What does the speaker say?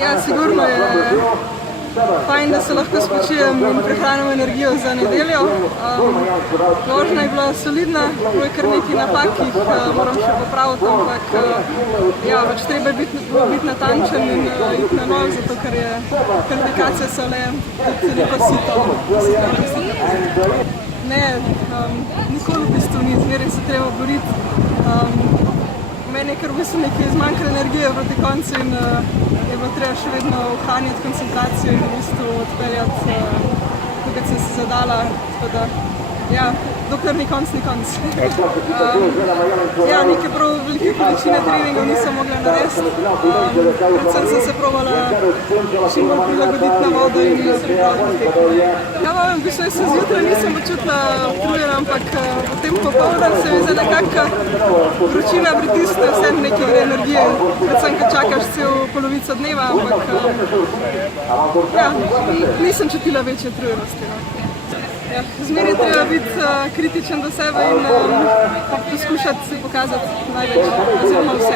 Ja, sigurno je fajn, da se lahko spočijem in prehranim energijo za nedeljo. Vožnja je bila solidna, bilo je kar nekaj napak, ki jih moram še popraviti, ampak pač treba je biti natančen in iti na nov, zato ker je kvalifikacija so le tudi neko sito. Ne, nikoli v bistvu ni, zmeraj se treba boriti. Meni je kar v bistvu nekaj zmanjkalo energije proti koncu in je bilo treba še vedno ohranjati koncentracijo in v bistvu odpeljati, kot sem se zadala, tako da, ja, dokler ni konc, ni konc. Ja, neke prav velike količine treningov nisem mogla narediti, predvsem sem se probala čim bolj prilagoditi na vodo in nisem prav tekla. Ja, v bistvu se zjutraj nisem počutila utrujena, ampak potem popoldan se mi zdi nekako vročina pritisne vse neke energije, predvsem, ko čakaš cel polovico dneva, ampak ja, nisem čutila večje utrujenosti. Ja, zmeraj treba biti kritičen do sebe in poskušati se pokazati največ, oziroma vse